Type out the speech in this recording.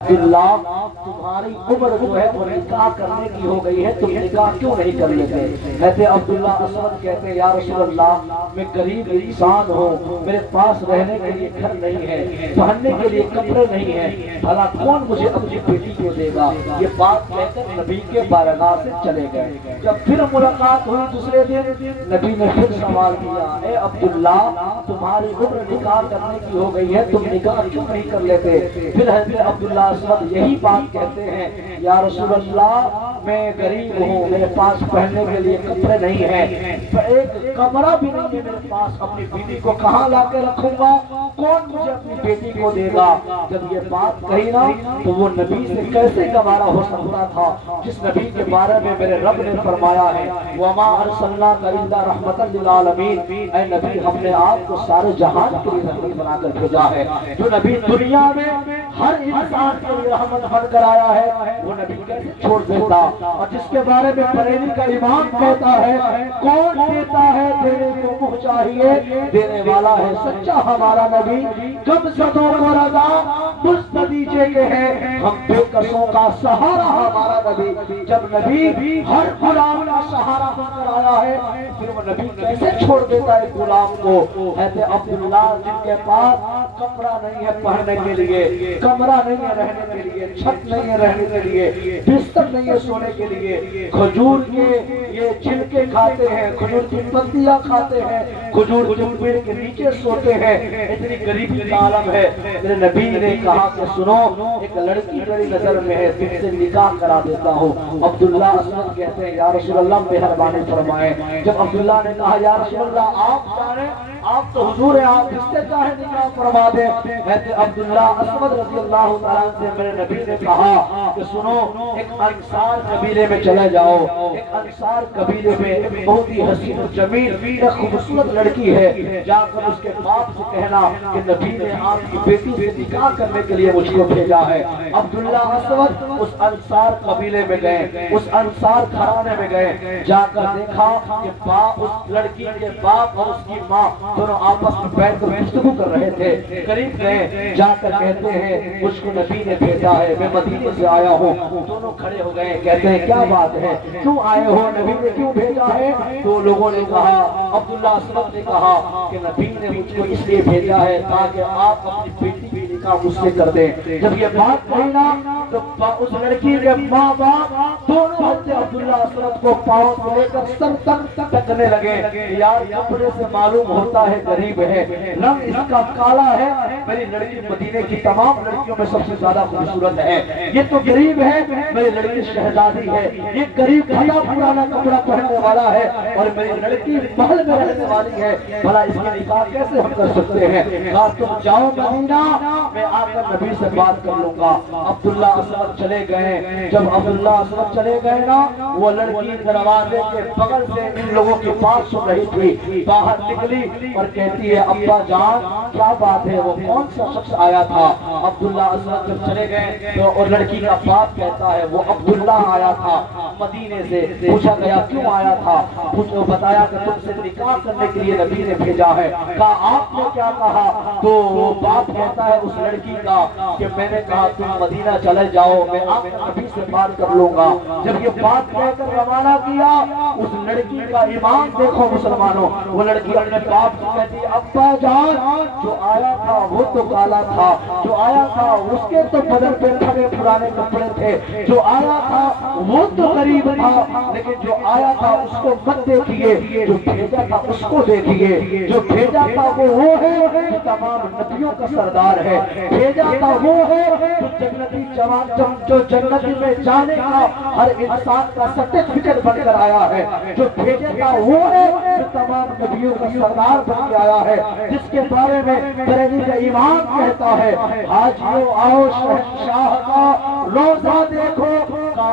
اللہ تمہاری عمر جو ہے وہ نکاح کرنے کی ہو گئی ہے، تم نکاح کیوں نہیں کر لیتے؟ کہتے عبداللہ اسود کہتے یا رسول اللہ میں غریب انسان ہوں، میرے پاس رہنے کے لیے گھر نہیں ہے، پہننے کے لیے کپڑے نہیں ہیں، بھلا کون مجھے اپنی بیٹی کو دے گا؟ یہ بات کہہ کر نبی کے بارگاہ سے چلے گئے۔ جب پھر ملاقات ہوئی دوسرے دن، نبی نے پھر سوال کیا، اے عبداللہ تمہاری عمر نکاح کرنے کی ہو گئی ہے، تم نکاح کیوں نہیں کر لیتے؟ پھر حضرت عبداللہ اسود یہی بات کہتے ہیں، یا رسول اللہ میں غریب ہوں، میرے پاس پہننے کے لیے کپڑے نہیں ہیں، ایک کمرہ بھی نہیں ہے میرے پاس، اپنی بیٹی کو کہاں لا کے رکھوں گا؟ کون مجھے اپنی بیٹی کو دے گا؟ جب یہ بات کہی نا تو وہ نبی سے کیسے گوارا ہو سکتا تھا جس نبی کے بارے میں میرے رب نے فرمایا ہے وَمَا أَرْسَلْنَاكَ إِلَّا رَحْمَةً لِلْعَالَمِينَ، اے نبی ہم نے آپ کو سارے جہان کے لیے رحمت بنا کر بھیجا ہے۔ جو نبی دنیا میں ہر انسان کے لیے رحمت بن کر آیا ہے وہ نبی کیسے چھوڑ دیتا؟ اور جس کے بارے میں بریلی کا امام کہتا ہے کون دیتا ہے دینے کو منہ چاہیے، دینے والا ہے سچا ہمارا نبی، کم صدوں کو رضا مستدیجے کے ہیں، ہم بے کسوں کا سہارا ہمارا نبی۔ جب نبی ہر غلام کا سہارا بن کر آیا ہے پھر وہ نبی کیسے چھوڑ دیتا ہے غلام کو؟ حضرت عبداللہ جن کے پاس کپڑا نہیں ہے پہننے کے لیے، کمرہ نہیں ہے رہنے کے لیے، چھت نہیں ہے رہنے کے لیے، بستر نہیں ہے سونے کے لیے، کھجور کے یہ چھلکے کھاتے ہیں، کھجور کی پتیاں کھاتے ہیں، کھجور کے پیڑ کے نیچے سوتے ہیں، اتنی غریبی کا عالم ہے۔ میرے نبی نے کہا کہ سنو ایک لڑکی میری نظر میں ہے، تم سے نکاح کرا دیتا ہوں۔ عبداللہ اسود کہتے ہیں یا رسول اللہ مہربانی فرمائے۔ جب عبداللہ نے کہا یا رسول اللہ آپ جانے، آپ تو حضور ہیں، آپ جس سے چاہے نکاح فرما دیں۔ حضرت عبداللہ اسود رضی اللہ تعالیٰ سے میرے نبی نے کہا کہ سنو ایک انصار قبیلے میں چلے جاؤ، ایک انصار قبیلے میں ایک بہت ہی حسین و جمیل ایک خوبصورت لڑکی ہے، جا کر اس کے باپ سے کہنا کہ نبی نے آپ کی بیٹی سے نکاح کرنے کے لیے مجھ کو بھیجا ہے۔ عبداللہ اسود اس انصار قبیلے میں گئے، اس انصار گھرانے میں گئے، جا کر دیکھا کہ اس لڑکی کے باپ اور اس کی ماں دونوں آپس میں بیٹھ کر گفتگو کر رہے تھے۔ قریب گئے، جا کر کہتے ہیں مجھ کو نبی نے بھیجا ہے، میں مدینے سے آیا ہوں۔ دونوں کھڑے ہو گئے، کہتے ہیں کیا بات ہے، کیوں آئے ہو، نبی نے کیوں بھیجا ہے؟ تو لوگوں نے کہا، عبداللہ اسود نے کہا کہ نبی نے مجھ کو اس لیے بھیجا ہے تاکہ آپ اپنی بیٹی کی نکاح مجھ سے کر دیں۔ جب یہ بات کہی نا تو اس لڑکی کے ماں باپ دونوں حضرت عبداللہ اسود کو پاؤں سے لے کر سر تک تکنے لگے، یار کپڑے سے معلوم ہوتا ہے غریب ہے، رنگ اس کا کالا ہے، میری لڑکی مدینے کی تمام لڑکیوں میں سب سے زیادہ خوبصورت ہے، یہ تو غریب ہے، میری لڑکی شہزادی ہے، یہ غریب پھٹا پرانا کپڑا پہننے والا ہے اور میری لڑکی محل میں رہنے والی ہے، بھلا اس کی نکاح کیسے ہم کر سکتے ہیں؟ کہا تم جاؤ مدینہ، میں آ کر نبی سے بات کر لوں گا۔ عبداللہ اسود چلے گئے، جب عبداللہ اسود چلے گئے نا وہ لڑکی دروازے کے بغل سے ان لوگوں کی بات سن رہی تھی، باہر نکلی اور کہتی ہے ابا جان کیا بات ہے، وہ کون سا شخص آیا تھا؟ عبداللہ اسود جب چلے گئے تو اور لڑکی کا باپ کہتا ہے وہ عبداللہ آیا تھا مدینے سے۔ پوچھا گیا کیوں آیا تھا؟ بتایا کہ تم سے نکاح کرنے کے لیے نبی نے بھیجا ہے۔ کہا آپ نے کیا کہا؟ تو وہ باپ کہتا ہے اس لڑکی کا کہ میں نے کہا تم مدینہ چلے جاؤ، میں آ کر نبی سے بات کر لوں گا۔ جب یہ بات کہہ کر روانہ کیا اس لڑکی کا ایمان دیکھو مسلمانوں، وہ لڑکی اپنے باپ سے کہتی ہے ابا جان جو آیا تھا وہ تو کالا تھا، جو آیا تھا اس کے تو بدن پہ پھٹے پرانے کپڑے تھے، جو آیا تھا وہ تو غریب تھا، لیکن جو آیا تھا اس کو مت دیکھیے، جو بھیجا تھا اس کو دیکھیے، جو بھیجا تھا وہ ہے جو تمام نبیوں کا سردار ہے، بھیجا تھا وہ ہے جو جنتی جوان جو جنتی میں جانے کا ہر انسان کا سرٹیفکیٹ بن کر آیا ہے، جو بھیجا تھا وہ ہے جو تمام نبیوں کا سردار بن کے آیا ہے، جس کے بارے میں بریلی کا امام کہتا ہے حاجیوں آؤ شہنشاہ کا روزہ دیکھو،